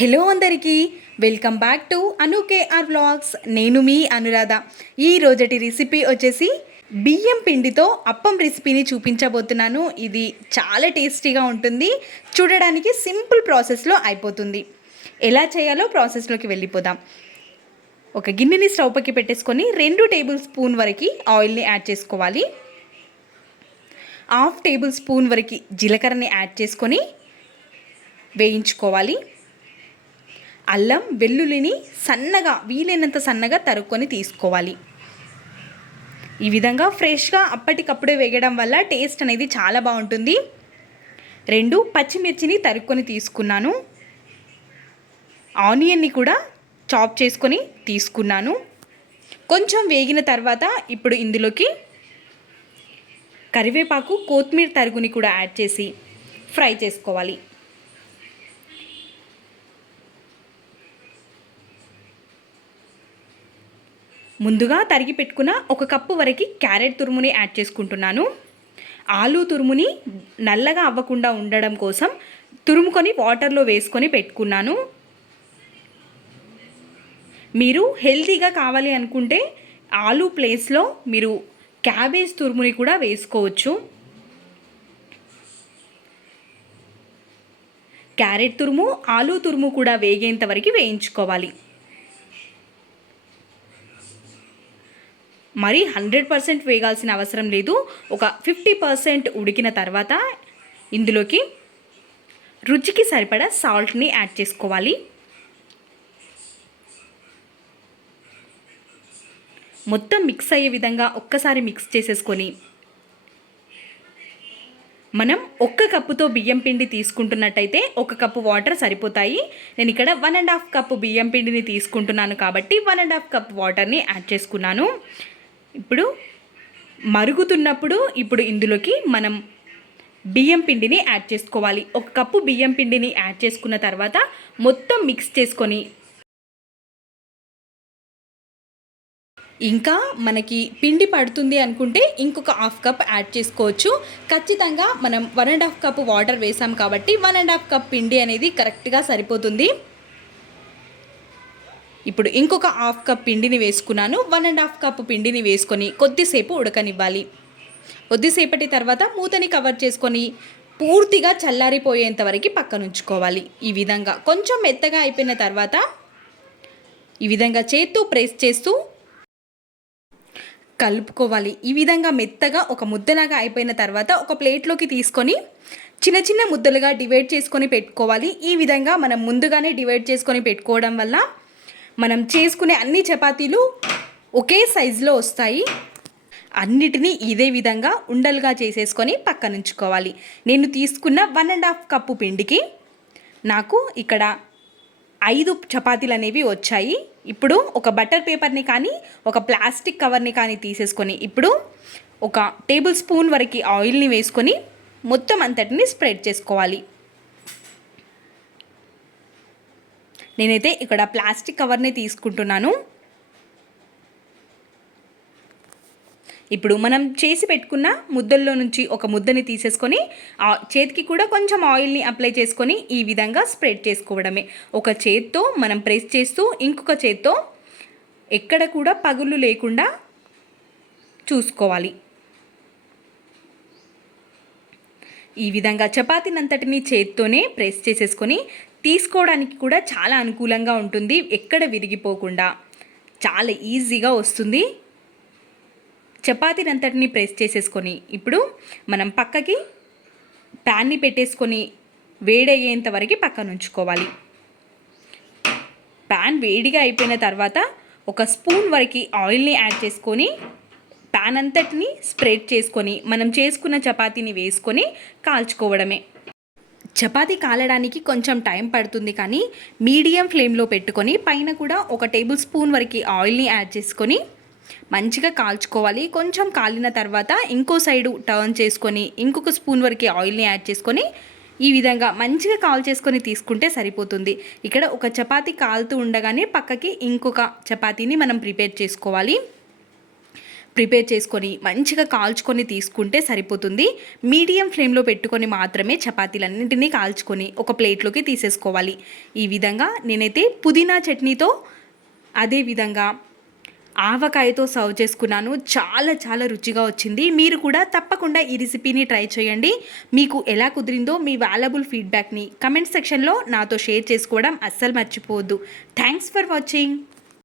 Hello అందరికీ welcome back to Anu K R నేను మీ అనురాధ. ఈ రోజటి రెసిపీ వచ్చేసి బియ్యం పిండితో అప్పం రెసిపీని చూపించబోతున్నాను. ఇది చాలా టేస్టీగా ఉంటుంది. చూడడానికి సింపుల్ ప్రాసెస్లో అయిపోతుంది. ఎలా చేయాలో ప్రాసెస్లోకి వెళ్ళిపోదాం. ఒక గిన్నెని స్టవ్ పెట్టేసుకొని రెండు టేబుల్ స్పూన్ వరకు ఆయిల్ని యాడ్ చేసుకోవాలి. హాఫ్ టేబుల్ స్పూన్ వరకు జీలకర్రని యాడ్ చేసుకొని వేయించుకోవాలి. అల్లం వెల్లుల్లిని సన్నగా వీలైనంత సన్నగా తరుక్కొని తీసుకోవాలి. ఈ విధంగా ఫ్రెష్గా అప్పటికప్పుడే వేయడం వల్ల టేస్ట్ అనేది చాలా బాగుంటుంది. రెండు పచ్చిమిర్చిని తరుక్కొని తీసుకున్నాను. ఆనియన్ని కూడా చాప్ చేసుకొని తీసుకున్నాను. కొంచెం వేగిన తర్వాత ఇప్పుడు ఇందులోకి కరివేపాకు కొత్తిమీర తరుగుని కూడా యాడ్ చేసి ఫ్రై చేసుకోవాలి. ముందుగా తరిగి పెట్టుకున్న ఒక కప్పు వరకు క్యారెట్ తురుముని యాడ్ చేసుకుంటున్నాను. ఆలు తురుముని నల్లగా అవ్వకుండా ఉండడం కోసం తురుముకొని వాటర్లో వేసుకొని పెట్టుకున్నాను. మీరు హెల్తీగా కావాలి అనుకుంటే ఆలు ప్లేస్లో మీరు క్యాబేజ్ తురుముని కూడా వేసుకోవచ్చు. క్యారెట్ తురుము ఆలు తురుము కూడా వేగేంత వరకు వేయించుకోవాలి. మరీ హండ్రెడ్ పర్సెంట్ వేగాల్సిన అవసరం లేదు. ఒక ఫిఫ్టీ పర్సెంట్ ఉడికిన తర్వాత ఇందులోకి రుచికి సరిపడా సాల్ట్ని యాడ్ చేసుకోవాలి. మొత్తం మిక్స్ అయ్యే విధంగా ఒక్కసారి మిక్స్ చేసేసుకొని మనం ఒక్క కప్పుతో బియ్యం పిండి తీసుకుంటున్నట్టయితే ఒక కప్పు వాటర్ సరిపోతాయి. నేను ఇక్కడ వన్ అండ్ హాఫ్ కప్పు బియ్యం పిండిని తీసుకుంటున్నాను కాబట్టి వన్ అండ్ హాఫ్ కప్ వాటర్ని యాడ్ చేసుకున్నాను. ఇప్పుడు మరుగుతున్నప్పుడు ఇప్పుడు ఇందులోకి మనం బియ్యం పిండిని యాడ్ చేసుకోవాలి. ఒక కప్పు బియ్యం పిండిని యాడ్ చేసుకున్న తర్వాత మొత్తం మిక్స్ చేసుకొని ఇంకా మనకి పిండి పడుతుంది అనుకుంటే ఇంకొక హాఫ్ కప్ యాడ్ చేసుకోవచ్చు. ఖచ్చితంగా మనం one and half cup water వేసాం కాబట్టి వన్ అండ్ హాఫ్ కప్ పిండి అనేది కరెక్ట్గా సరిపోతుంది. ఇప్పుడు ఇంకొక హాఫ్ కప్ పిండిని వేసుకున్నాను వన్ అండ్ హాఫ్ కప్ పిండిని వేసుకొని కొద్దిసేపు ఉడకనివ్వాలి. కొద్దిసేపటి తర్వాత మూతని కవర్ చేసుకొని పూర్తిగా చల్లారిపోయేంత వరకు పక్కనుంచుకోవాలి. ఈ విధంగా కొంచెం మెత్తగా అయిపోయిన తర్వాత ఈ విధంగా చేత్తో ప్రెస్ చేస్తూ కలుపుకోవాలి. ఈ విధంగా మెత్తగా ఒక ముద్దలాగా అయిపోయిన తర్వాత ఒక ప్లేట్లోకి తీసుకొని చిన్న చిన్న ముద్దలుగా డివైడ్ చేసుకొని పెట్టుకోవాలి. ఈ విధంగా మనం ముందుగానే డివైడ్ చేసుకొని పెట్టుకోవడం వల్ల మనం చేసుకునే అన్ని చపాతీలు ఒకే సైజులో వస్తాయి. అన్నిటినీ ఇదే విధంగా ఉండలుగా చేసేసుకొని పక్కన ఉంచుకోవాలి. నేను తీసుకున్న వన్ అండ్ హాఫ్ కప్పు పిండికి నాకు ఇక్కడ ఐదు చపాతీలు అనేవి వచ్చాయి. ఇప్పుడు ఒక బటర్ పేపర్ని కానీ ఒక ప్లాస్టిక్ కవర్ని కానీ తీసేసుకొని ఇప్పుడు ఒక టేబుల్ స్పూన్ వరకు ఆయిల్ని వేసుకొని మొత్తం అంతటిని స్ప్రెడ్ చేసుకోవాలి. నేనైతే ఇక్కడ ప్లాస్టిక్ కవర్ని తీసుకుంటున్నాను. ఇప్పుడు మనం చేసి పెట్టుకున్న ముద్దల్లో నుంచి ఒక ముద్దని తీసేసుకొని చేతికి కూడా కొంచెం ఆయిల్ని అప్లై చేసుకొని ఈ విధంగా స్ప్రెడ్ చేసుకోవడమే. ఒక చేత్తో మనం ప్రెస్ చేస్తూ ఇంకొక చేత్తో ఎక్కడ కూడా పగుళ్ళు లేకుండా చూసుకోవాలి. ఈ విధంగా చపాతీనంతటిని చేత్తోనే ప్రెస్ చేసేసుకొని తీసుకోవడానికి కూడా చాలా అనుకూలంగా ఉంటుంది. ఎక్కడ విరిగిపోకుండా. చాలా ఈజీగా వస్తుంది. చపాతీనంతటిని ప్రెస్ చేసేసుకొని ఇప్పుడు మనం పక్కకి ప్యాన్ని పెట్టేసుకొని వేడయ్యేంత వరకు పక్కన ఉంచుకోవాలి ప్యాన్ వేడిగా అయిపోయిన తర్వాత ఒక స్పూన్ వరకు ఆయిల్ని యాడ్ చేసుకొని ప్యాన్ అంతటిని స్ప్రెడ్ చేసుకొని మనం చేసుకున్న చపాతీని వేసుకొని కాల్చుకోవడమే. చపాతి కాలడానికి కొంచెం టైం పడుతుంది కానీ మీడియం ఫ్లేమ్లో పెట్టుకొని పైన కూడా ఒక టేబుల్ స్పూన్ వరకు ఆయిల్ని యాడ్ చేసుకొని మంచిగా కాల్చుకోవాలి. కొంచెం కాలిన తర్వాత ఇంకో సైడు టర్న్ చేసుకొని ఇంకొక స్పూన్ వరకు ఆయిల్ని యాడ్ చేసుకొని ఈ విధంగా మంచిగా కాల్ చేసుకొని తీసుకుంటే సరిపోతుంది. ఇక్కడ ఒక చపాతి కాలుతూ ఉండగానే పక్కకి ఇంకొక చపాతీని మనం ప్రిపేర్ చేసుకోవాలి. ప్రిపేర్ చేసుకొని మంచిగా కాల్చుకొని తీసుకుంటే సరిపోతుంది. మీడియం ఫ్లేమ్లో పెట్టుకొని మాత్రమే చపాతీలన్నింటినీ కాల్చుకొని ఒక ప్లేట్లోకి తీసేసుకోవాలి. ఈ విధంగా నేనైతే పుదీనా చట్నీతో అదే విధంగా ఆవకాయతో సర్వ్ చేసుకున్నాను. చాలా చాలా రుచిగా వచ్చింది. మీరు కూడా తప్పకుండా ఈ రెసిపీని ట్రై చేయండి. మీకు ఎలా కుదిరిందో మీ వాల్యబుల్ ఫీడ్బ్యాక్ని కమెంట్ సెక్షన్లో నాతో షేర్ చేసుకోవడం అస్సలు మర్చిపోవద్దు. Thanks for watching.